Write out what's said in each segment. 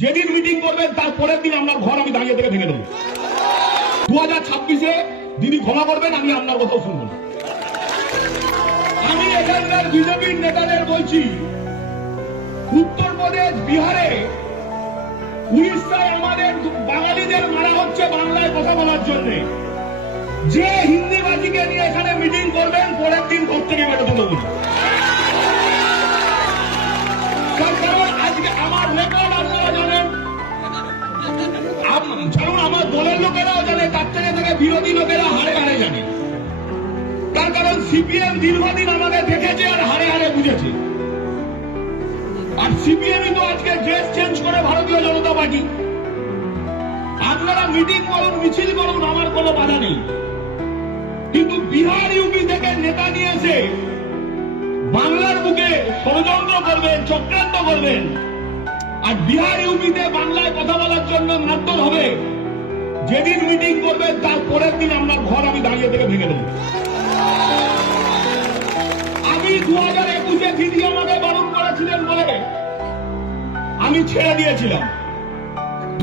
যেদিন মিটিং করবেন তার পরের দিন আপনার ঘর আমি দাঁড়িয়ে থেকে ভেঙে দেবো। 2026-এ দিদি ক্ষমা করবেন, আমি আপনার কথাও শুনবো না। আমি এখানকার বিজেপির নেতাদের বলছি, উত্তরপ্রদেশ, বিহারে, উড়িষ্যায় আমাদের বাঙালিদের মারা হচ্ছে বাংলায় কথা বলার জন্য। যে হিন্দিবাসীকে নিয়ে এখানে মিটিং করবেন পরের দিন ঘর থেকে বেরোতে দেবো না। কারণ আজকে আমার রেকর্ড আপনারা জানেন, যেমন আমার দলের লোকেরাও জানে, তার থেকে বিরোধী লোকেরা হারে হারে জানে। তার কারণ সিপিএম দীর্ঘদিন আমাদের দেখেছে আর হারে হারে বুঝেছে। আর সিপিএমই তো আজকে ড্রেস চেঞ্জ করে ভারতীয় জনতা পার্টি। আপনারা মিটিং করুন, মিছিল করুন, আমার কোনো বাধা নেই। কিন্তু বিহার, ইউপি থেকে নেতা নিয়ে এসে বাংলার বুকে ষড়যন্ত্র করবেন, চক্রান্ত করবেন, আর বিহার, ইউপিতে বাংলায় কথা বলার জন্য মারধর হবে। যেদিন মিটিং করবেন তার পরের দিন আপনার ঘর আমি দাঁড়িয়ে থেকে ভেঙে দেবো। আমি 2021-এ দিদি আমাকে বারণ করেছিলেন বলে আমি ছেড়ে দিয়েছিলাম।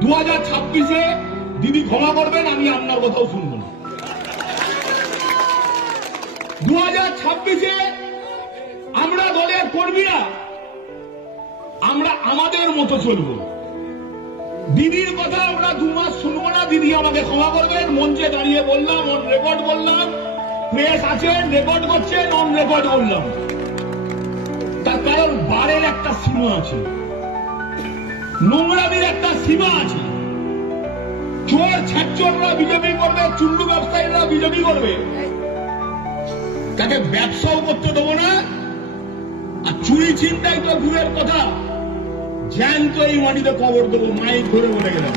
2026-এ দিদি ক্ষমা করবেন, আমি আপনার কথাও শুনবো না। 2026-এ আমরা দলের কর্মীরা আমরা আমাদের মতো চলবো। দিদির কথা আমরা 2 মাস শুনবো না। দিদি আমাকে ক্ষমা করবেন, মঞ্চে দাঁড়িয়ে বললাম, অন রেকর্ড বললাম, প্রেস আছেন, রেকর্ড করছেন, অন রেকর্ড বললাম। তার কারণ বারের একটা সীমা আছে, নোংরামির একটা সীমা আছে। চোর ছ্যাচররা বিজেপি করবে, চুল্লু ব্যবসায়ীরা বিজেপি করবে, তাকে ব্যবসাও করতে দেবো না। আর চুরি ছিনতাই তো দূরের কথা, জ্যান্ত এই মাটিতে কবর দেবো, মাইক ধরে বলে গেলাম।